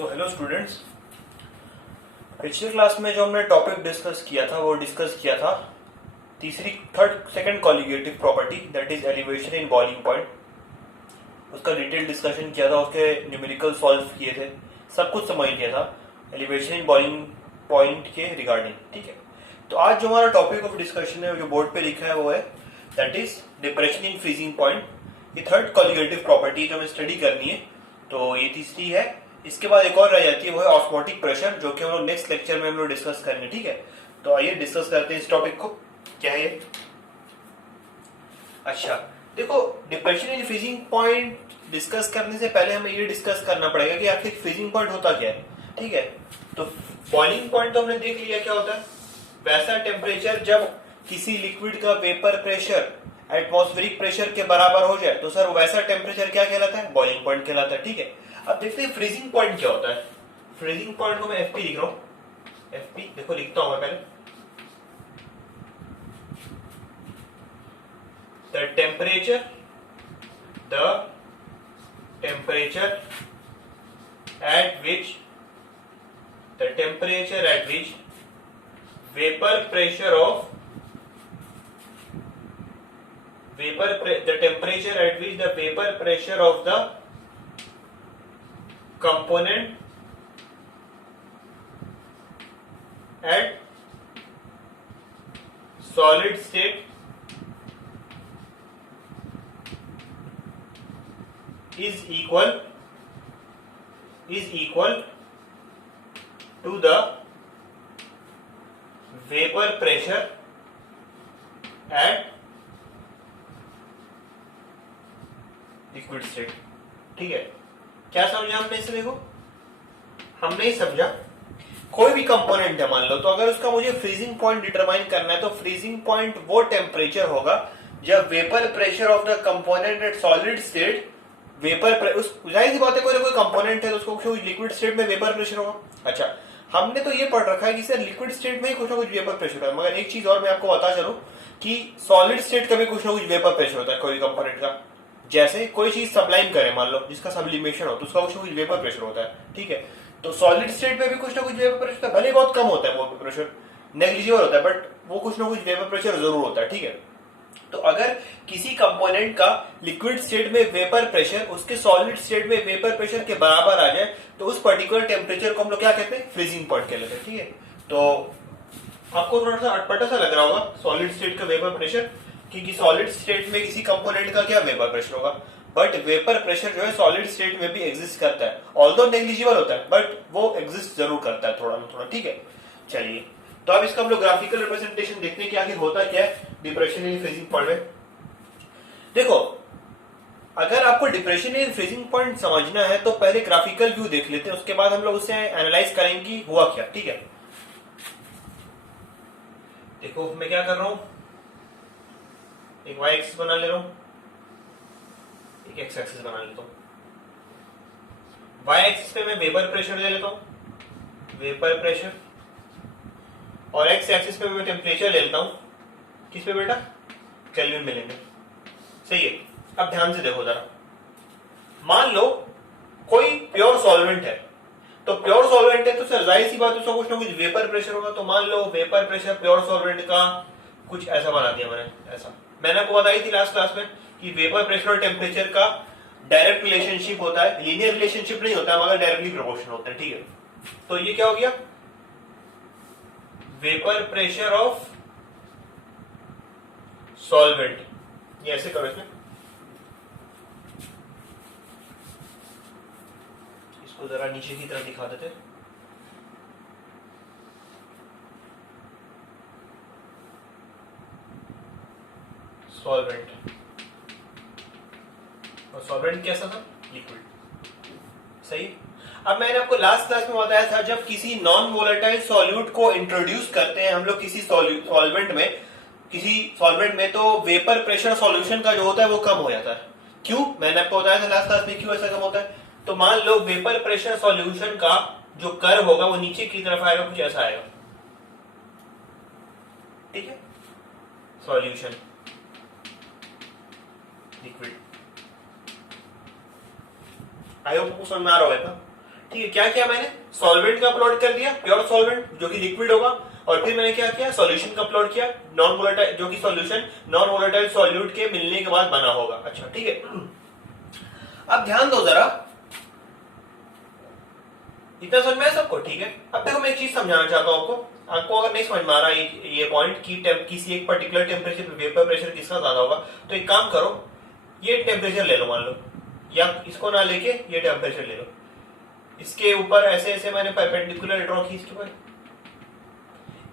So hello students, पिछले class में जो हमने टॉपिक डिस्कस किया था वो डिस्कस किया था second colligative property that is elevation in boiling point. उसका डिटेल डिस्कशन किया था, उसके न्यूमेरिकल सॉल्व किए थे, सब कुछ समझ लिया था एलिवेशन इन बॉइलिंग पॉइंट के रिगार्डिंग। ठीक है, तो आज जो हमारा टॉपिक ऑफ डिस्कशन है जो बोर्ड पे लिखा है वो है that is depression in freezing point. ये थर्ड कॉलिगेटिव प्रॉपर्टी जो हमें स्टडी करनी है, तो ये तीसरी है। इसके बाद एक और रह जाती है, वो है ऑस्मोटिक प्रेशर, जो कि हम लोग नेक्स्ट लेक्चर में हम लोग डिस्कस करेंगे। ठीक है, तो आइए डिस्कस करते हैं इस टॉपिक को। क्या है ये? अच्छा, देखो, depression in freezing point discuss करने से पहले हमें ये डिस्कस करना पड़ेगा कि आखिर फ्रीजिंग पॉइंट होता क्या है। ठीक है, तो बॉइलिंग पॉइंट तो हमने देख लिया क्या होता है। वैसा टेम्परेचर जब किसी लिक्विड का वेपर प्रेशर एटमॉस्फेरिक प्रेशर के बराबर हो जाए तो सर वैसा टेम्परेचर क्या कहलाता है? बॉइलिंग पॉइंट कहलाता है। ठीक है, अब देखते हैं फ्रीजिंग पॉइंट क्या होता है। फ्रीजिंग पॉइंट को मैं एफपी लिख रहा हूं। एफपी देखो, लिखता हूं मैं पहले, the temperature at which the temperature at which vapor pressure of the temperature at which the vapor pressure of the component at solid state is equal to the vapor pressure at liquid state। ठीक है, क्या समझा हमने इसे? देखो, हमने ही समझा कोई भी कंपोनेंट है मान लो, तो अगर उसका मुझे फ्रीजिंग पॉइंट डिटरमाइन करना है तो फ्रीजिंग पॉइंट वो टेम्परेचर होगा जब vapour pressure of the component eight solid state जाहिर सी बात है, कोई ना कोई कंपोनेंट है तो उसको लिक्विड स्टेट में वेपर प्रेशर होगा। अच्छा, हमने तो ये पढ़ रखा है कि सर लिक्विड स्टेट में ही कुछ ना कुछ वेपर प्रेशर है, मगर एक चीज और मैं आपको बता चलूं कि सॉलिड स्टेट का भी कुछ ना कुछ वेपर प्रेशर होता है कोई कंपोनेंट का। जैसे कोई चीज सब्लाइम करे मान लो, जिसका सब्लिमेशन हो, तो उसका कुछ ना कुछ वेपर प्रेशर होता है। ठीक है, तो सॉलिड स्टेट में भी कुछ ना कुछ वेपर प्रेशर होता है, भले बहुत कम होता है वो प्रेशर, नेग्लिजिबल होता है, बट वो कुछ ना कुछ वेपर प्रेशर जरूर होता है। ठीक है, तो अगर किसी कंपोनेंट का लिक्विड स्टेट में वेपर प्रेशर उसके सॉलिड स्टेट में वेपर प्रेशर के बराबर आ जाए तो उस पर्टिकुलर टेम्परेचर को हम लोग क्या कहते हैं? फ्रीजिंग पॉइंट कहते हैं। ठीक है, तो आपको थोड़ा सा अटपटा सा लग रहा होगा सॉलिड स्टेट का वेपर प्रेशर, क्योंकि सॉलिड स्टेट में किसी कंपोनेंट का क्या वेपर प्रेशर होगा, बट वेपर प्रेशर जो है सॉलिड स्टेट में भी एग्जिस्ट करता है, ऑल्दो नेग्लिजिबल होता है बट वो एग्जिस्ट जरूर करता है थोड़ा ना थोड़ा। ठीक है, चलिए, तो अब इसका हम लोग ग्राफिकल रिप्रेजेंटेशन देखते हैं कि आखिर होता क्या है डिप्रेशन इन फ्रीजिंग पॉइंट में। देखो, अगर आपको डिप्रेशन इन फ्रीजिंग पॉइंट समझना है तो पहले ग्राफिकल व्यू देख लेते हैं, उसके बाद हम लोग उसे एनालाइज करेंगे कि हुआ क्या। ठीक है, देखो मैं क्या कर रहा हूं, एक वाई एक्सिस बना ले रहा हूं, एक एक्स एक्सिस बना लेता हूं। वाई एक्सिस पे मैं वेपर प्रेशर ले लेता हूं, वेपर प्रेशर, और एक्स एक्सिस पे मैं टेम्परेचर ले लेता हूं। किस पे बेटा? केल्विन में लेंगे। सही है, अब ध्यान से देखो जरा, मान लो कोई प्योर सॉल्वेंट है, तो प्योर सॉल्वेंट है तो सर जाहिर सी बात है उसका कुछ ना कुछ वेपर प्रेशर होगा। तो मान लो वेपर प्रेशर प्योर सॉल्वेंट का कुछ ऐसा बना दिया मैंने, ऐसा मैंने आपको बताई थी लास्ट क्लास में कि वेपर प्रेशर और टेम्परेचर का डायरेक्ट रिलेशनशिप होता है, लीनियर रिलेशनशिप नहीं होता है मगर डायरेक्टली प्रोपोर्शनल होता है। ठीक है, तो ये क्या हो गया? वेपर प्रेशर ऑफ सॉल्वेंट, ये ऐसे करो, इसमें इसको जरा नीचे की तरफ दिखा देते। सॉल्वेंट, और सॉल्वेंट कैसा था? लिक्विड। सही। अब मैंने आपको लास्ट क्लास में बताया था जब किसी नॉन वोलेटाइल सॉल्यूट को इंट्रोड्यूस करते हैं हम लोग किसी सॉल्वेंट में तो वेपर प्रेशर सॉल्यूशन का जो होता है वो कम हो जाता है। क्यों? मैंने आपको बताया था लास्ट क्लास में क्यों ऐसा कम होता है। तो मान लो वेपर प्रेशर सॉल्यूशन का जो कर्व होगा वो नीचे की तरफ आएगा, कुछ ऐसा आएगा। ठीक है, सॉल्यूशन लिक्विड। आई होप आपको समझ में आ रहा होगा। ठीक है, क्या किया मैंने, सॉल्वेंट का प्लॉट कर दिया, प्योर सॉल्वेंट जो कि लिक्विड होगा, और फिर मैंने क्या किया, सॉल्यूशन का प्लॉट किया, नॉन वोलेटाइल जो कि सॉल्यूशन नॉन वोलेटाइल सॉल्यूट के मिलने के बाद बना होगा। अच्छा ठीक है, अब ध्यान दो जरा, इतना समझ में आया सबको? ठीक है, अब देखो मैं एक चीज समझाना चाहता हूं आपको अगर नहीं समझ में आ रहा ये पॉइंट कि किसी एक पर्टिकुलर टेम्परेचर पे वेपर प्रेशर किसका ज्यादा होगा, तो एक काम करो, ये टेम्परेचर ले लो मान लो, या इसको ना लेके ये टेम्परेचर ले लो, इसके ऊपर ऐसे ऐसे मैंने परपेंडिकुलर ड्रॉ की इसके ऊपर,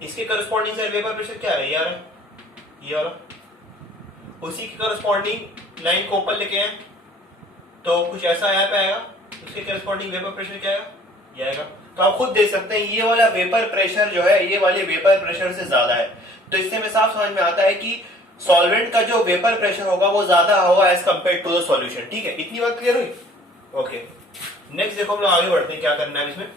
इसके करस्पॉन्डिंग से वेपर प्रेशर क्या है, ये वाला, उसी के करस्पॉन्डिंग लाइन को ऊपर लेके आए तो कुछ ऐसा यहाँ पे आएगा, उसके करस्पॉन्डिंग वेपर प्रेशर क्या आएगा, ये आएगा। तो आप खुद देख सकते हैं ये वाला वेपर प्रेशर जो है ये वाले वेपर प्रेशर से ज्यादा है, तो इससे हमें साफ समझ में आता है कि सॉल्वेंट का जो वेपर प्रेशर होगा वो ज्यादा होगा as compare to the solution. ठीक है, इतनी बात क्लियर हुई? ओके, नेक्स्ट देखो हम लोग आगे बढ़ते हैं, क्या करना है इसमें।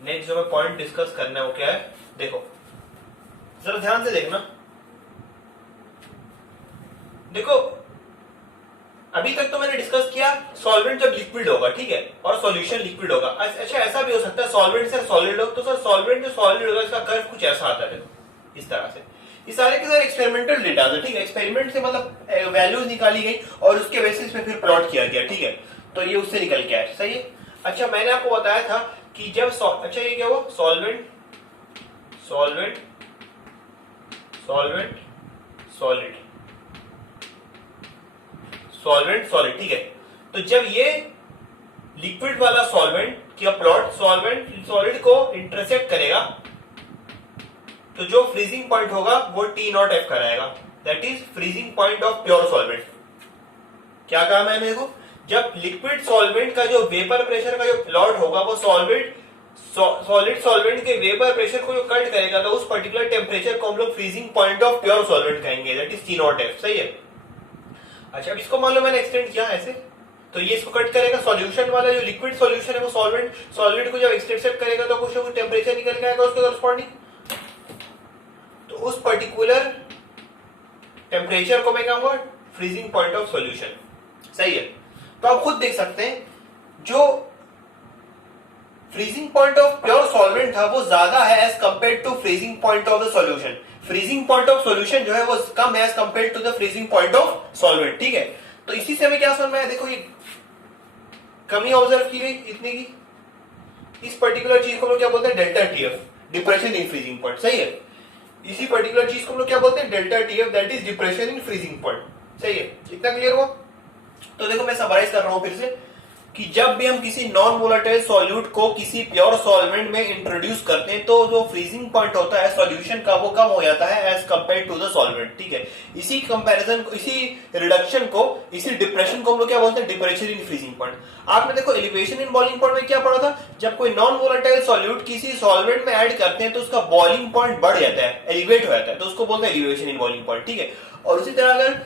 नेक्स्ट जो पॉइंट डिस्कस करना है वो क्या है, देखो जरा ध्यान से देखना। देखो अभी तक तो मैंने डिस्कस किया सॉल्वेंट जब लिक्विड होगा, ठीक है, और सॉल्यूशन लिक्विड होगा। अच्छा ऐसा भी हो सकता है सॉल्वेंट से सॉलिड हो, तो सर सॉल्वेंट जो सॉलिड होगा इसका कर्व कुछ ऐसा आता है इस तरह से। ये सारे के सारे एक्सपेरिमेंटल डेटा था, ठीक है, एक्सपेरिमेंट से मतलब वैल्यूज निकाली गई और उसके बेसिस पे फिर प्लॉट किया गया, ठीक है, तो ये उससे निकल के आया, सही है। अच्छा मैंने आपको बताया था कि जब अच्छा ये क्या हुआ, solvent solvent solvent solid solvent solid, ठीक है, तो जब ये लिक्विड वाला सॉल्वेंट का प्लॉट सॉल्वेंट सॉलिड को इंटरसेक्ट करेगा तो जो फ्रीजिंग पॉइंट होगा वो T नॉट F का रहेगा, that is freezing point of pure solvent. क्या कहा मैंने, देखो जब लिक्विड सॉल्वेंट का जो वेपर प्रेशर का जो प्लॉट होगा वो सॉलिड सॉल्वेंट के वेपर प्रेशर को जो कट करेगा तो उस पर्टिकुलर टेम्परेचर को हम लोग freezing point of pure solvent कहेंगे, that is T naught F, सही है। अच्छा अब इसको मान लो मैंने एक्सटेंड किया ऐसे, तो ये इसको कट करेगा, सॉल्यूशन वाला जो लिक्विड सॉल्यूशन है वो सॉल्वेंट को जब एक्सटेंड करेगा तो कुछ टेम्परेचर निकल के आएगा उसके करस्पॉन्डिंग, तो उस पर्टिकुलर टेम्परेचर को मैं कहूंगा फ्रीजिंग पॉइंट ऑफ सॉल्यूशन, सही है। तो आप खुद देख सकते हैं जो freezing point of pure solvent था वो ज्यादा है as compare to freezing point of the solution. Freezing point of solution जो है वो कम है as compare to the freezing point of solvent, ठीक है। तो इसी से हमें क्या समझ में आया, देखो ये कमी ऑब्जर्व की गई इतनी की, इस पर्टिकुलर चीज को हम लोग क्या बोलते हैं, delta TF, depression in freezing point, सही है। इसी पर्टिकुलर चीज को हम लोग क्या बोलते हैं, delta TF, that is depression in freezing point, सही है। इतना क्लियर हुआ? तो देखो मैं समराइज कर रहा हूं फिर से कि जब भी हम किसी नॉन वोलेटाइल सॉल्यूट को किसी प्योर सॉल्वेंट में इंट्रोड्यूस करते हैं तो जो फ्रीजिंग पॉइंट होता है सॉल्यूशन का वो कम हो जाता है as compare to the solvent, ठीक है। इसी कंपैरिजन को, इसी रिडक्शन को, इसी डिप्रेशन को हम लोग क्या बोलते हैं, डिप्रेशन इन फ्रीजिंग पॉइंट। आपने देखो एलिवेशन इन बॉइलिंग पॉइंट में क्या पढ़ा था, जब कोई नॉन वोलेटाइल सॉल्यूट किसी सॉल्वेंट में ऐड करते हैं तो उसका बॉइलिंग पॉइंट बढ़ जाता है, एलिवेट हो जाता है, तो उसको बोलते हैं एलिवेशन इन बॉइलिंग पॉइंट, ठीक है। और उसी तरह अगर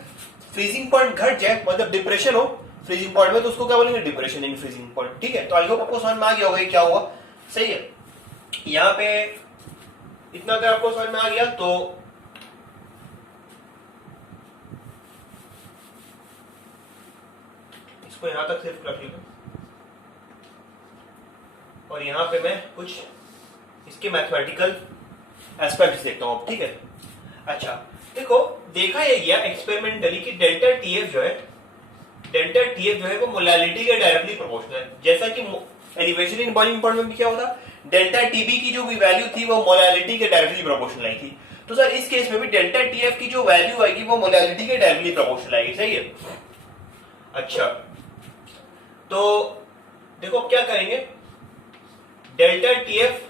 फ्रीजिंग पॉइंट घट जाए मतलब डिप्रेशन हो फ्रीजिंग पॉइंट में तो उसको क्या बोलेंगे, डिप्रेशन इन फ्रीजिंग पॉइंट, ठीक है। तो आई होप आपको समझ में आ गया होगा क्या हुआ, सही है। यहां पे इतना अगर आपको समझ में आ गया तो इसको यहां तक सिर्फ रख लेता और यहां पे मैं कुछ इसके मैथमेटिकल एस्पेक्ट्स देखता हूं, ठीक है। अच्छा देखो देखा ये गया एक्सपेरिमेंटली कि डेल्टा टीएफ जो है, डेल्टा टीएफ जो है वो मोलैलिटी के डायरेक्टली प्रोपोर्शनल है, जैसा कि एलिवेशन इन बॉइलिंग पॉइंट में भी क्या होता, डेल्टा टीबी की जो भी वैल्यू थी वो मोलैलिटी के डायरेक्टली प्रोपोर्शनल आई थी, तो सर इस केस में भी डेल्टा टीएफ की जो वैल्यू आएगी वो मोलैलिटी के डायरेक्टली प्रोपोर्शनल आएगी, सही है। अच्छा तो देखो क्या करेंगे, डेल्टा टीएफ,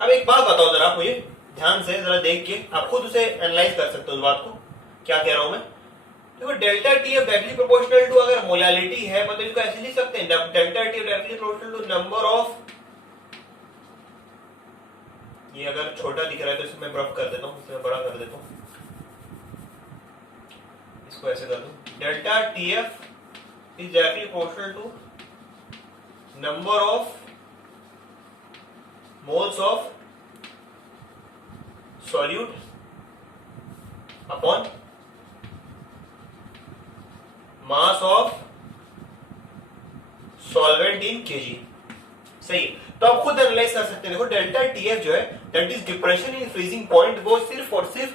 अब एक बात बताओ जरा मुझे ध्यान से जरा देख के आप खुद उसे एनालाइज कर सकते हो उस बात को, क्या कह रहा हूं मैं। देखो delta TF directly proportional to अगर मोलैलिटी है मतलब इसको ऐसे लिख सकते हैं, delta TF directly proportional to number of, ये अगर छोटा दिख रहा है तो इसे मैं रफ कर देता हूं, इसे मैं बड़ा कर देता हूं, इसको ऐसे कर दूं, delta TF is directly proportional to number of moles of solute upon mass of solvent in kg. सही, तो आप खुद एनालाइज कर सकते हैं। देखो डेल्टा टीएफ जो है that is depression in freezing point, वो सिर्फ और सिर्फ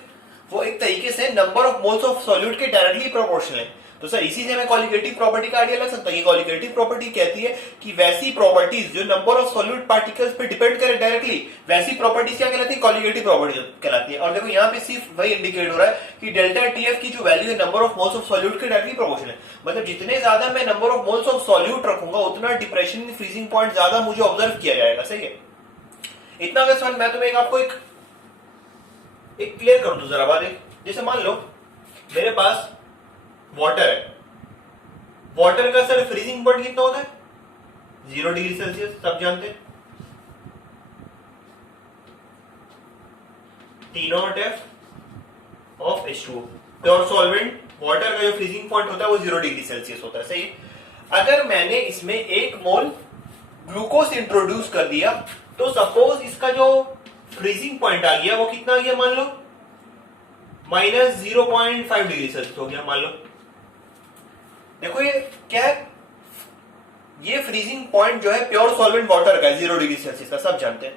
वो एक तरीके से number of moles of solute के डायरेक्टली प्रोपोर्शनल है। तो सर इसी से मैं कॉलिगेटिव प्रॉपर्टी का आइडिया लग सकता है। ये कॉलिगेटिव प्रॉपर्टी कहती है कि वैसी प्रॉपर्टीज जो नंबर ऑफ सॉल्यूट पार्टिकल्स पे डिपेंड करे डायरेक्टली, वैसी प्रॉपर्टीज क्या कहलाती है? कॉलिगेटिव प्रॉपर्टी कहलाती है। और देखो यहाँ पे सिर्फ वही इंडिकेट हो रहा है कि डेल्टा टीएफ की जो वैल्यू है number of moles of solute के डायरेक्टली प्रोपोर्शनल है। मतलब जितने ज्यादा मैं number of moles of solute रखूंगा उतना डिप्रेशन इन फ्रीजिंग पॉइंट ज्यादा मुझे ऑब्जर्व किया जाएगा। सही है, इतना अगर समझ, मैं तुम्हें आपको एक क्लियर कर दूं जरा बात। जैसे मान लो मेरे पास वाटर है, वाटर का सर फ्रीजिंग पॉइंट कितना होता है? 0 डिग्री सेल्सियस, सब जानते हैं। T0F of H2O, pure solvent water का जो फ्रीजिंग पॉइंट होता है वो 0 डिग्री सेल्सियस होता है। सही, अगर मैंने इसमें 1 मोल ग्लूकोज इंट्रोड्यूस कर दिया तो सपोज इसका जो फ्रीजिंग पॉइंट आ गया वो कितना आ गया? मान लो -0.5 डिग्री सेल्सियस हो गया मान लो। देखो ये क्या है, ये फ्रीजिंग पॉइंट जो है प्योर सॉल्वेंट वाटर का है 0 डिग्री सेल्सियस का, सब जानते हैं।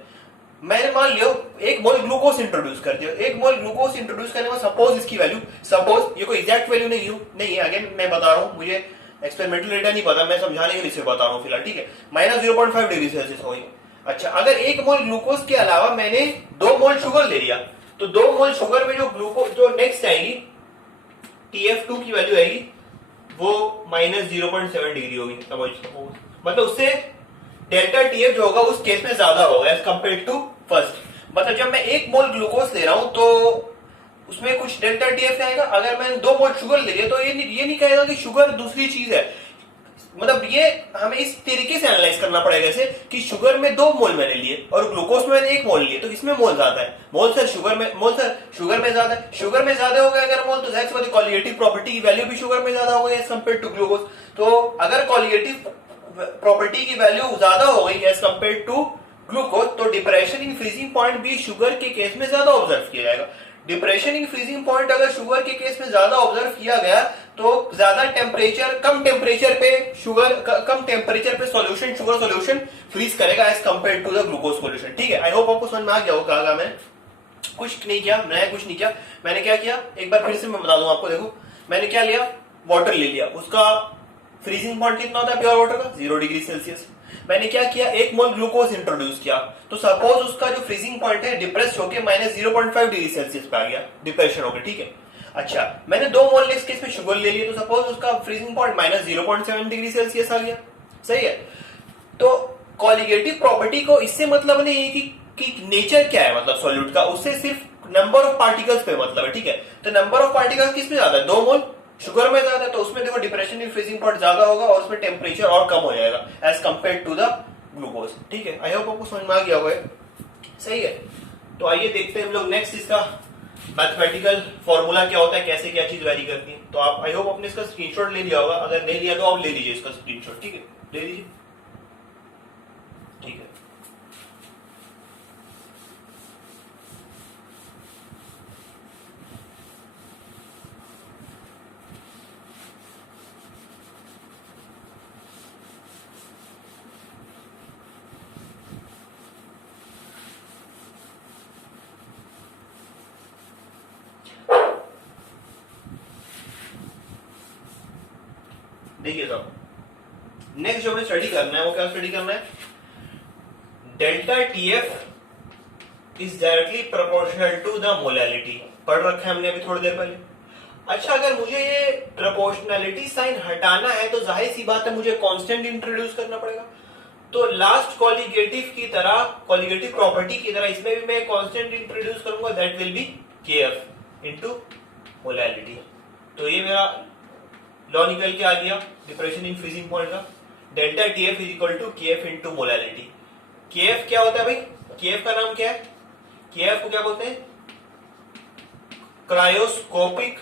मैंने मान लियो 1 मोल ग्लूकोज इंट्रोड्यूस कर दिया। 1 मोल ग्लूकोज इंट्रोड्यूस करने में सपोज इसकी वैल्यू, सपोज ये कोई एग्जैक्ट वैल्यू नहीं है, अगेन मैं बता रहा हूं, मुझे एक्सपेरिमेंटल डेटा नहीं पता, मैं समझाने के लिए सिर्फ बता रहा हूं फिलहाल। ठीक है, -0.5 डिग्री सेल्सियस हो गई। अच्छा, अगर 1 मोल ग्लूकोज के अलावा मैंने 2 मोल शुगर ले लिया तो 2 मोल शुगर में जो ग्लूकोज जो नेक्स्ट आएगी TF2 की वैल्यू आएगी वो -0.7 डिग्री होगी। मतलब उससे डेल्टा टीएफ जो होगा उस केस में ज्यादा होगा एज कंपेयर टू फर्स्ट। मतलब जब मैं 1 मोल ग्लूकोज ले रहा हूं तो उसमें कुछ डेल्टा टीएफ आएगा। अगर मैंने 2 मोल शुगर ले लिया तो ये नहीं कहेगा कि शुगर दूसरी चीज है। मतलब ये हमें इस तरीके से एनालाइज करना पड़ेगा जैसे कि शुगर में 2 मोल मैंने लिए और ग्लूकोज में मैंने 1 मोल लिए, तो इसमें मोल ज्यादा है। मोल सर शुगर में ज्यादा है। शुगर में ज्यादा हो गया अगर मोल, तो जाहिर सी बात है कॉलिगेटिव प्रॉपर्टी की वैल्यू भी शुगर में ज्यादा हो गई एज कंपेयर टू ग्लूकोज। तो अगर कॉलिगेटिव प्रॉपर्टी की वैल्यू ज्यादा हो गई एज कंपेयर टू ग्लूकोज तो डिप्रेशन इन फ्रीजिंग पॉइंट भी शुगर के केस में ज्यादा ऑब्जर्व किया जाएगा। डिप्रेशन इन फ्रीजिंग पॉइंट अगर शुगर के केस में ज्यादा ऑब्जर्व किया गया तो ज्यादा टेम्परेचर, कम टेम्परेचर पे सॉल्यूशन, शुगर सॉल्यूशन फ्रीज करेगा as compare to the glucose solution. ठीक है, आई होप आपको समझ में आ गया होगा। मैंने कुछ नहीं किया, मैंने क्या किया एक बार फिर से मैं बता दूं आपको। देखो मैंने क्या लिया, वाटर ले लिया, उसका फ्रीजिंग पॉइंट कितना होता है प्योर वाटर का? 0 डिग्री सेल्सियस। मैंने क्या किया, 1 मोल ग्लूकोज इंट्रोड्यूस किया तो सपोज उसका जो फ्रीजिंग पॉइंट है डिप्रेस होकर -0.5 डिग्री सेल्सियस पे आ गया, डिप्रेशन हो गया। ठीक है, अच्छा मैंने 2 मोल नेक्स्ट केस में शुगर ले लिया तो सपोज उसका फ्रीजिंग पॉइंट -0.7 डिग्री सेल्सियस आ गया। सही है, तो कॉलिगेटिव प्रॉपर्टी को इससे मतलब नहीं है कि नेचर क्या है मतलब सॉल्यूट का, उससे सिर्फ नंबर ऑफ पार्टिकल्स पे मतलब है। ठीक है, तो नंबर ऑफ पार्टिकल्स किसमें ज्यादा है? 2 मोल शुगर में ज्यादा है तो उसमें देखो डिप्रेशन इन फ्रीजिंग पॉइंट ज्यादा होगा और उसमें टेम्परेचर और कम हो जाएगा as compare to the glucose. ठीक है, आई होप आपको समझ में आ गया होगा। सही है, तो आइए देखते हैं हम लोग नेक्स्ट इसका मैथमेटिकल फॉर्मूला क्या होता है, कैसे क्या चीज वेरी करती है। तो आप आई होप आपने इसका स्क्रीनशॉट ले लिया होगा, अगर नहीं लिया तो आप ले लीजिए इसका स्क्रीनशॉट। ठीक है, ले लीजिए। ठीक है, देखिए साहब नेक्स्ट जो हमें स्टडी करना है वो क्या स्टडी करना है, delta TF is directly proportional to the molality. पढ़ रखा है हमने अभी थोड़ी देर पहले। अच्छा, अगर मुझे ये प्रोपोर्शनैलिटी साइन हटाना है तो जाहिर सी बात है मुझे कांस्टेंट इंट्रोड्यूस करना पड़ेगा। तो लास्ट कॉलिगेटिव की तरह, कॉलिगेटिव प्रॉपर्टी की तरह इसमें भी मैं कांस्टेंट इंट्रोड्यूस करूंगा, that will be KF into molality. तो ये मेरा लॉ निकल के आ गया डिप्रेशन इन फ्रीजिंग पॉइंट का। Delta TF is equal to KF into molality. KF क्या होता है भाई? केएफ का नाम क्या है? केएफ को क्या बोलते हैं? क्रायोस्कोपिक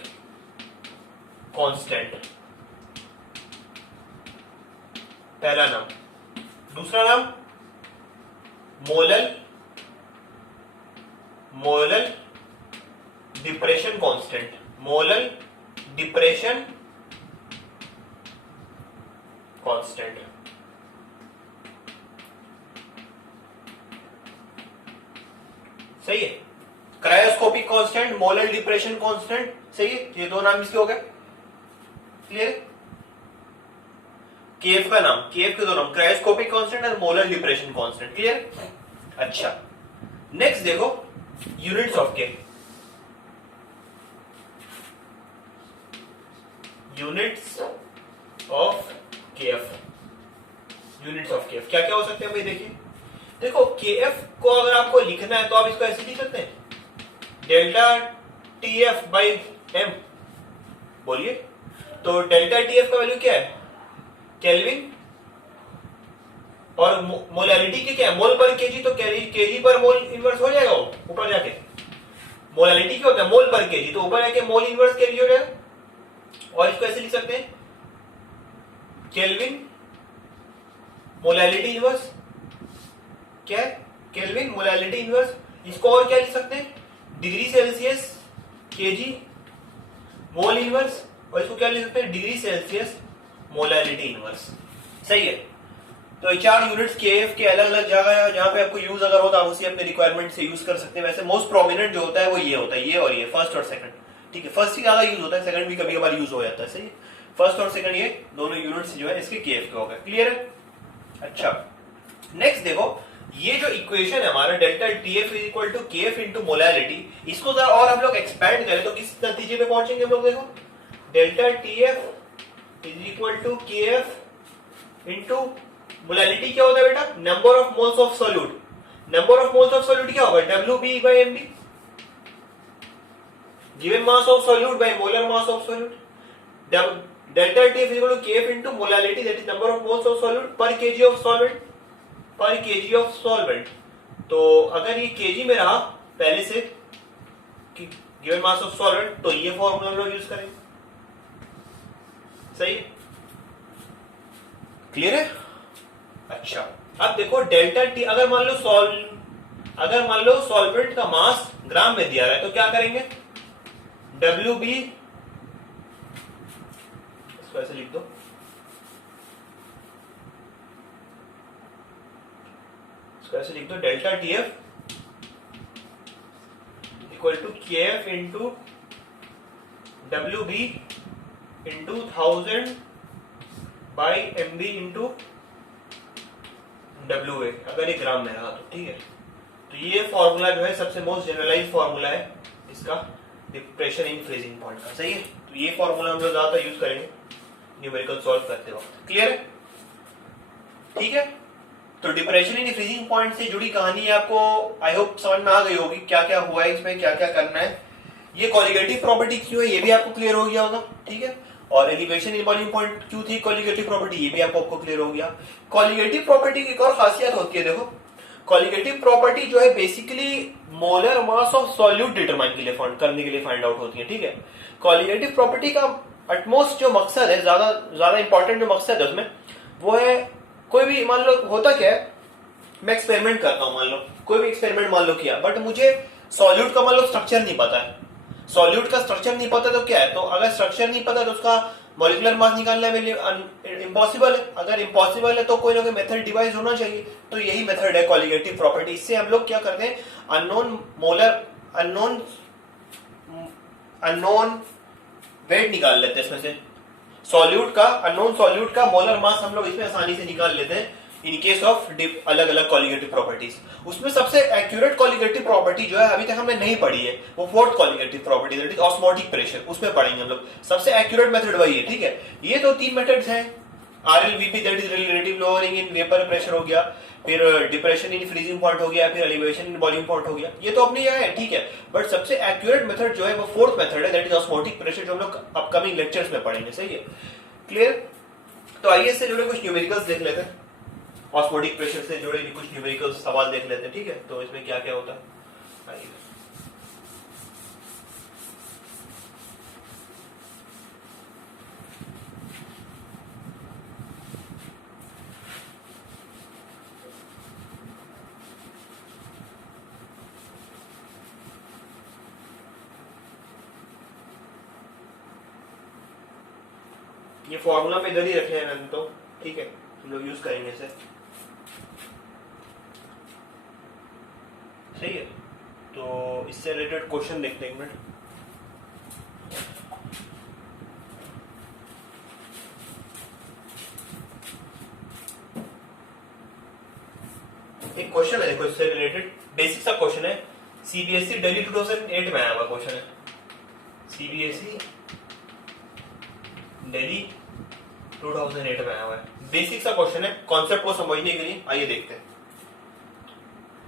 कांस्टेंट, पहला नाम। दूसरा नाम molal depression constant, molal depression constant. सही है। Cryoscopic constant, molar depression constant, सही है। ये दो नाम इसके हो गए, क्लियर। केएफ का नाम, केएफ के दो नाम, क्रायोस्कोपिक कांस्टेंट और मोलर डिप्रेशन कांस्टेंट, क्लियर। अच्छा, नेक्स्ट देखो units of KF. Units of KF, units of KF क्या क्या हो सकते हैं भाई? देखिए, देखो केएफ को अगर आपको लिखना है तो आप इसको ऐसे लिख सकते हैं, डेल्टा टीएफ बाई एम। बोलिए, तो डेल्टा टीएफ का वैल्यू क्या है? केल्विन, और मोलैलिटी के क्या है? मोल पर केजी, तो केजी पर मोल इनवर्स हो जाएगा वो ऊपर जाके। मोलैलिटी क्या होता है? मोल पर केजी, तो ऊपर जाके मोल इनवर्स केजी हो जाएगा। और इसको ऐसे लिख सकते हैं, केल्विन मोलैलिटी इनवर्स, क्या है? Kelvin molality inverse. इसको और क्या लिख सकते हैं? Degree Celsius KG mole inverse. और इसको क्या लिख सकते हैं? डिग्री सेल्सियस मोलैलिटी इनवर्स, सही है। तो ये चार यूनिट्स केएफ के अलग अलग जगह जहां पे आपको यूज अगर होता है उसी अपने रिक्वायरमेंट से यूज कर सकते हैं। वैसे मोस्ट प्रोमिनेंट जो होता है वो ये होता है, ये और ये, फर्स्ट और सेकंड, ठीक है। फर्स्ट ही ज्यादा यूज होता है, सेकंड भी कभी कभार यूज हो जाता है, सही है। फर्स्ट और सेकंड ये दोनों यूनिट्स जो है इसके केएफ के हो गए, क्लियर है। अच्छा, नेक्स्ट देखो, ये जो इक्वेशन है हमारा delta TF is equal to KF into molality, इसको जरा और हम लोग एक्सपैंड करें तो किस नतीजे पे पहुंचेंगे हम लोग? देखो, delta TF is equal to KF into molality क्या होता है बेटा? Number of moles of solute. Number of moles of solute क्या होगा? W by M B, given mass of solute by molar mass of solute. Delta TF is equal to KF into molality, that is number of moles of solute per KG of solvent, per KG of solvent. तो अगर ये KG में रहा पहले से given mass of solvent, तो ये formula हम लोग यूज करेंगे, सही, क्लियर है। अच्छा, अब देखो डेल्टा टी, अगर मान लो सॉल्वेंट का मास ग्राम में दिया रहा है तो क्या करेंगे? डब्ल्यू बी, इसको ऐसे लिख दो, ऐसे लिख दो, delta TF equal to KF into W B into 1000 by M B into W A, अगर ये ग्राम में रहा तो, ठीक है। तो ये फॉर्मूला जो है सबसे मोस्ट जनरलाइज फॉर्मूला है इसका डिप्रेशन इन फ्रीजिंग पॉइंट का, सही है। तो ये फॉर्मूला हम लोग ज्यादा यूज करेंगे न्यूमेरिकल सॉल्व करते वक्त, क्लियर है, ठीक है। तो डिप्रेशन इन फ्रीजिंग पॉइंट से जुड़ी कहानी आपको आई होप समझ में आ गई होगी, क्या क्या हुआ है इसमें, क्या क्या करना है। ये कॉलिगेटिव प्रॉपर्टी क्यों है ये भी आपको क्लियर हो गया होगा, ठीक है। और एलिवेशन इन बॉइलिंग पॉइंट क्यों थी कॉलिगेटिव प्रॉपर्टी, ये भी आपको क्लियर हो गया। कॉलिगेटिव प्रॉपर्टी की एक और खासियत होती है, देखो कॉलिगेटिव प्रॉपर्टी जो है basically molar mass of solute determine के लिए करने के लिए फाइंड आउट होती है, ठीक है। कॉलिगेटिव प्रॉपर्टी का अटमोस्ट जो मकसद है, ज्यादा इंपॉर्टेंट जो मकसद है उसमें, वो है कोई भी, मान लो होता क्या है, मैं एक्सपेरिमेंट करता हूं, मान लो कोई भी एक्सपेरिमेंट मान लो किया, बट मुझे सॉल्यूट का मान लो स्ट्रक्चर नहीं पता है। सॉल्यूट का स्ट्रक्चर नहीं पता तो क्या है, तो अगर स्ट्रक्चर नहीं पता तो उसका मॉलिक्यूलर मास निकालना इम्पॉसिबल है। अगर इम्पॉसिबल है तो कोई ना कोई मेथड डिवाइस होना चाहिए, तो यही मेथड है कॉलिगेटिव प्रॉपर्टी। इससे हम लोग क्या करते हैं, अननोन वेट निकाल लेते हैं इसमें से, सॉल्यूट का, अननोन सॉल्यूट का मोलर मास हम लोग इसमें आसानी से निकाल लेते हैं इन केस ऑफ अलग अलग कॉलिगेटिव प्रॉपर्टीज। उसमें सबसे एक्यूरेट कॉलिगेटिव प्रॉपर्टी जो है अभी तक हमने नहीं पढ़ी है, वो fourth colligative property that is osmotic pressure, उसमें पढ़ेंगे हम लोग। सबसे एक्यूरेट मेथड वही है, ठीक है। ये तो तीन मेथड्स हैं, RLVP that is relative lowering in vapour pressure हो गया, फिर डिप्रेशन इन फ्रीजिंग पॉइंट हो गया, फिर एलिवेशन इन बॉइलिंग पॉइंट हो गया, ये तो अपनी जगह है, ठीक है। बट सबसे एक्यूरेट मेथड जो है वो फोर्थ मेथड है दैट इज ऑस्मोटिक प्रेशर, जो हम लोग अपकमिंग लेक्चर्स में पढ़ेंगे, सही है, क्लियर। तो आइए इससे जुड़े कुछ न्यूमेरिकल्स देख लेते हैं, ऑस्मोटिक प्रेशर से जुड़े कुछ न्यूमेरिकल सवाल देख लेते हैं, ठीक है। तो इसमें क्या क्या होता है, आइए। ये फॉर्मूला में इधर ही रखे हैं मैंने, तो ठीक है, हम लोग यूज करेंगे इसे, सही है। तो इससे रिलेटेड क्वेश्चन देखते हैं एक मिनट। एक क्वेश्चन है देखो इससे रिलेटेड, बेसिक सा क्वेश्चन है, सीबीएसई दिल्ली 2008 में आया हुआ क्वेश्चन है, सीबीएसई दिल्ली 2008 में आया हुआ है, बेसिक सा क्वेश्चन है, कॉन्सेप्ट को समझने के लिए आइए देखते हैं।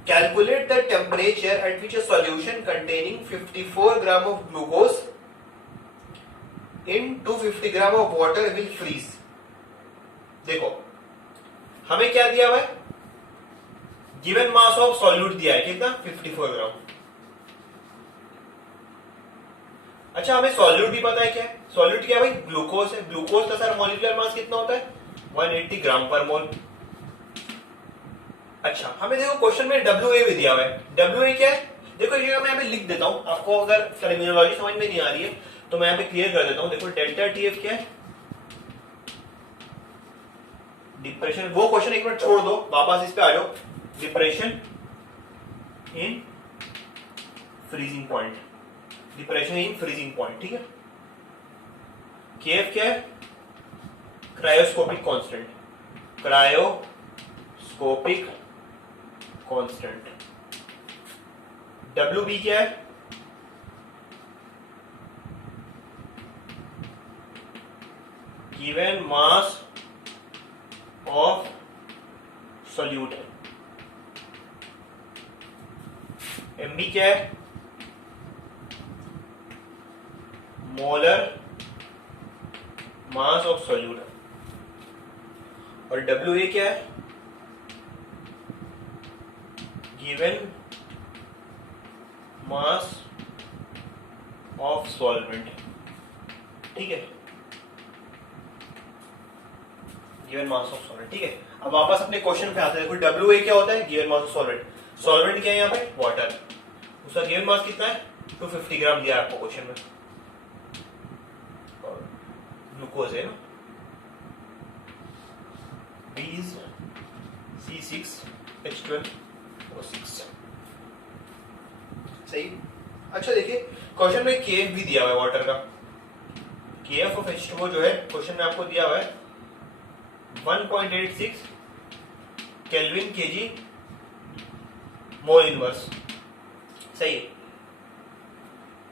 Calculate the temperature at which a solution containing 54 gram of glucose in 250 gram of water will freeze. देखो हमें क्या दिया हुआ है, गिवन मास ऑफ सॉल्यूट दिया है कितना, 54 ग्राम। अच्छा हमें सॉल्यूट भी पता है क्या है, सॉल्यूट क्या है भाई, ग्लूकोज है, ग्लूकोज का सर मॉलिक्यूलर मास कितना होता है, 180 ग्राम पर मोल। अच्छा हमें देखो क्वेश्चन में WA भी दिया हुआ है, WA क्या है, देखो ये मैं यहाँ पे लिख देता हूं, आपको अगर टर्मिनोलॉजी समझ में नहीं आ रही है तो मैं यहाँ पे क्लियर कर देता हूं। देखो डेल्टा TF क्या है, डिप्रेशन, वो क्वेश्चन एक मिनट छोड़ दो, वापस इस पे आ जाओ, depression in freezing point, depression in freezing point, ठीक है। KF क्या है, cryoscopic constant, cryoscopic constant. WB क्या है, given mass of solute. MB क्या है, मोलर मास ऑफ सॉल्यूट। और WA क्या है, गिवन मास ऑफ सॉल्वेंट, ठीक है, गिवन मास ऑफ सॉल्वेंट, ठीक है। अब वापस अपने क्वेश्चन पे आते हैं। देखो WA क्या होता है, given mass of solvent, solvent क्या है यहाँ पे, वाटर, उसका गिवन मास कितना है, 250 ग्राम दिया है आपको क्वेश्चन में, और ग्लूकोज है ना, C6H12O6, सही। अच्छा देखिए क्वेश्चन में KF भी दिया हुआ है वाटर का, KF ऑफ H2O जो है क्वेश्चन में आपको दिया हुआ है 1.86 केल्विन kg मोल इनवर्स, सही है।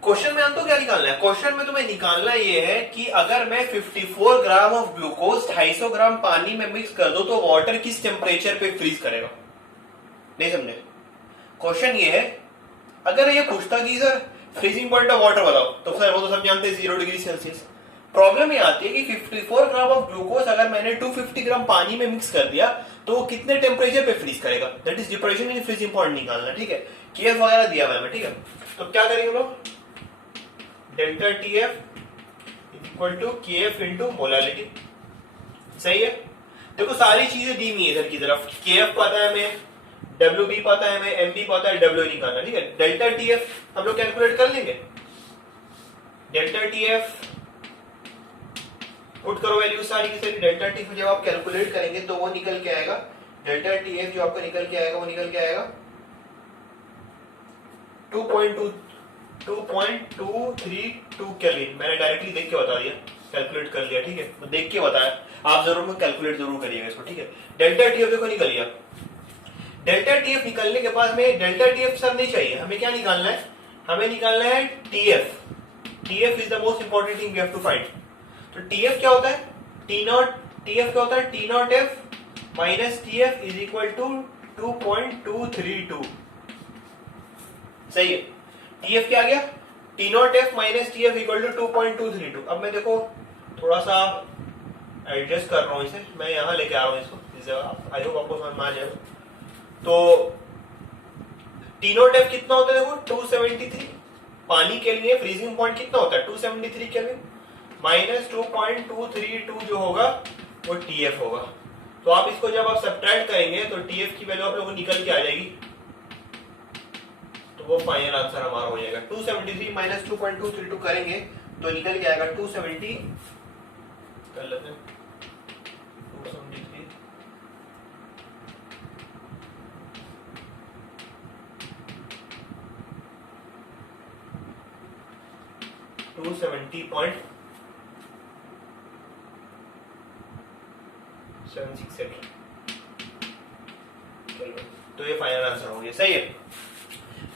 क्वेश्चन में हमको क्या निकालना है, क्वेश्चन में तुम्हें निकालना ये है कि अगर मैं 54 ग्राम ऑफ ग्लूकोज 250 ग्राम पानी में मिक्स कर दो तो वाटर किस टेम्परेचर पे फ्रीज करेगा, नहीं समझे। क्वेश्चन ये है, अगर ये पूछता कि sir freezing point of water बताओ, तो सर वो तो सब जानते हैं 0 डिग्री सेल्सियस। प्रॉब्लम ये आती है कि 54 ग्राम ऑफ ग्लूकोज अगर मैंने 250 ग्राम पानी में मिक्स कर दिया तो कितने टेम्परेचर पे फ्रीज करेगा, that is depression in freezing point निकालना, ठीक है। KF वगैरह दिया हुआ है, ठीक है। तो क्या करेंगे लोग, delta TF equal to KF into molality, सही है। देखो सारी चीजें दी हुई है इधर की तरफ, KF पता है हमें, WB पता है हमें, MB पता है, WA निकालना, ठीक है। डेल्टा TF हम लोग कैलकुलेट कर लेंगे, डेल्टा TF पुट करो वैल्यू सारी की सारी, डेल्टा TF जब आप कैलकुलेट करेंगे तो वो निकल के आएगा, डेल्टा TF जो आपका निकल के आएगा वो निकल के आएगा 2.232 केल्विन। मैंने डायरेक्टली देख के बता दिया, कैलकुलेट कर लिया, ठीक है, तो देख के बताया, आप जरूर में कैलकुलेट जरूर करिएगा इसको, ठीक है। डेल्टा TF देखो निकल गया, डेल्टा TF निकलने के बाद हमें डेल्टा TF सर नहीं चाहिए, हमें क्या निकालना है, हमें निकालना है TF। TF is the most important thing we have to find. तो TF क्या होता है, TF क्या होता है, T0F minus TF is equal to 2.232, सही है। TF क्या आ गया, T0F minus TF equal to 2.232। अब मैं देखो थोड़ा सा एडजस्ट कर रहा हूं इसे, मैं यहां लेके आ रहा हूं इसको, आई होप आपको समझ में आ जाएगा। तो T0F कितना होता है, देखो 273, पानी के लिए फ्रीजिंग पॉइंट कितना होता है 273 केल्विन, माइनस 2.232 जो होगा वो TF होगा। तो आप इसको जब आप सब्ट्रैक्ट करेंगे तो TF की वैल्यू आप लोगों को निकल के आ जाएगी, तो वो फाइनल आंसर हमारा हो जाएगा 273 माइनस 2.232 करेंगे तो निकल के आएगा 270, कर लेते हैं 273 2.232 270.767। चलो तो ये फाइनल आंसर हो गया, सही है।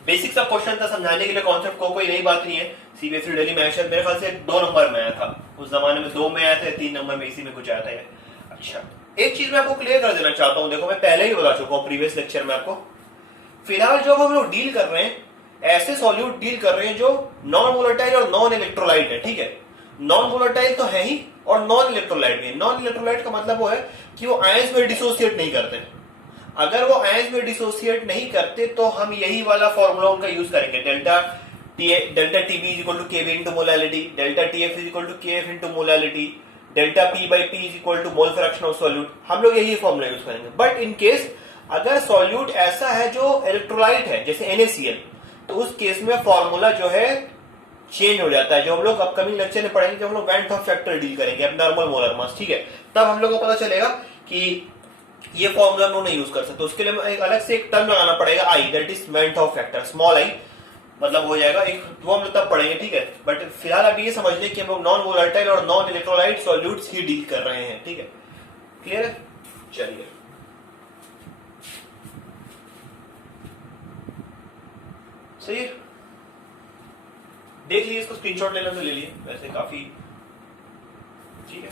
बेसिक सा क्वेश्चन था, समझाने के लिए कॉन्सेप्ट को, कोई नई बात नहीं है। सीबीएसई दिल्ली में शायद मेरे ख्याल से 2 नंबर में आया था, उस जमाने में 2 में आया था, 3 नंबर में इसी में कुछ आया था। अच्छा, एक चीज मैं आपको क्लियर कर देना चाहता हूं, देखो मैं पहले ही बता चुका हूं प्रीवियस लेक्चर में आपको। फिलहाल जो हम लोग डील कर रहे हैं, ऐसे सॉल्यूट डील कर रहे हैं जो नॉन वोलेटाइल और नॉन इलेक्ट्रोलाइट है, ठीक है। नॉन वोलेटाइल तो है ही और नॉन इलेक्ट्रोलाइट भी। नॉन इलेक्ट्रोलाइट का मतलब वो है कि वो आयंस में डिसोसिएट नहीं करते। अगर वो आयंस में डिसोसिएट नहीं करते तो हम यही वाला फॉर्मूला उनका यूज करेंगे, delta TB is equal to KV into molality, delta TF is equal to KF into molality, delta P by P is equal to mole fraction of solute. हम लोग यही फॉर्मूला यूज करेंगे। But in case अगर solute ऐसा है जो electrolyte है, जैसे NaCl, तो उस केस में फॉर्मूला जो है चेंज हो जाता है। जो हम लोग अपकमिंग लेक्चर में पढ़ेंगे, जब हम लोग वैन हॉफ फैक्टर डील करेंगे, एब्नॉर्मल मोलर मास, ठीक है, तब हम लोग को पता चलेगा कि ये फॉर्मूला हम लोग नहीं यूज कर सकते। उसके लिए एक अलग से एक टर्म लगाना पड़ेगा, i, that is van't Hoff factor, small i मतलब हो जाएगा एक, वो हम लोग तब पढ़ेंगे, ठीक है। बट फिलहाल अभी ये समझ लें कि हम लोग नॉन वोलेटाइल और नॉन इलेक्ट्रोलाइट सॉल्यूट्स ही डील कर रहे हैं, ठीक है। क्लियर है? चलिए, सही है। देख लीजिए, इसको स्क्रीनशॉट लेना तो ले लिए, वैसे काफी ठीक है।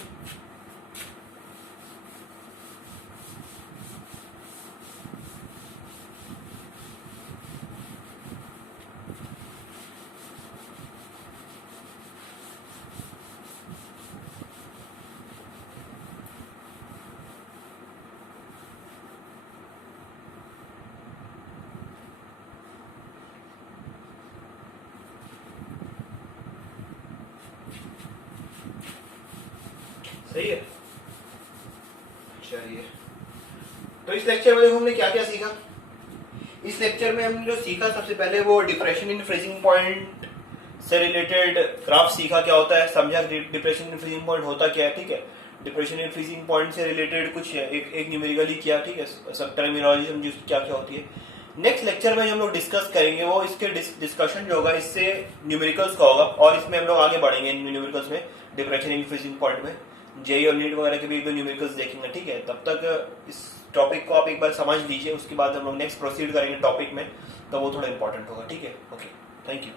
सही है, चलिए। तो इस लेक्चर में देखो हमने क्या क्या सीखा। इस लेक्चर में हमने जो सीखा, सबसे पहले वो डिप्रेशन इन फ्रीजिंग पॉइंट से रिलेटेड ग्राफ सीखा, क्या होता है, समझा डिप्रेशन इन फ्रीजिंग पॉइंट होता क्या है, ठीक है। डिप्रेशन इन फ्रीजिंग पॉइंट से रिलेटेड कुछ एक न्यूमेरिकली किया, ठीक है, सब टर्मिनोलॉजी समझी क्या क्या होती है। नेक्स्ट लेक्चर में हम लोग डिस्कस करेंगे, वो इसके डिस्कशन जो होगा इससे न्यूमेरिकल्स का होगा, और इसमें हम लोग आगे बढ़ेंगे न्यूमेरिकल्स में, डिप्रेशन इन फ्रीजिंग पॉइंट में। जेई और नीट वगैरह के भी एक दो न्यूमेरिकल्स देखेंगे, ठीक है। तब तक इस टॉपिक को आप एक बार समझ लीजिए, उसके बाद हम लोग नेक्स्ट प्रोसीड करेंगे टॉपिक में, तो वो थोड़ा इंपॉर्टेंट होगा, ठीक है। Okay, thank you.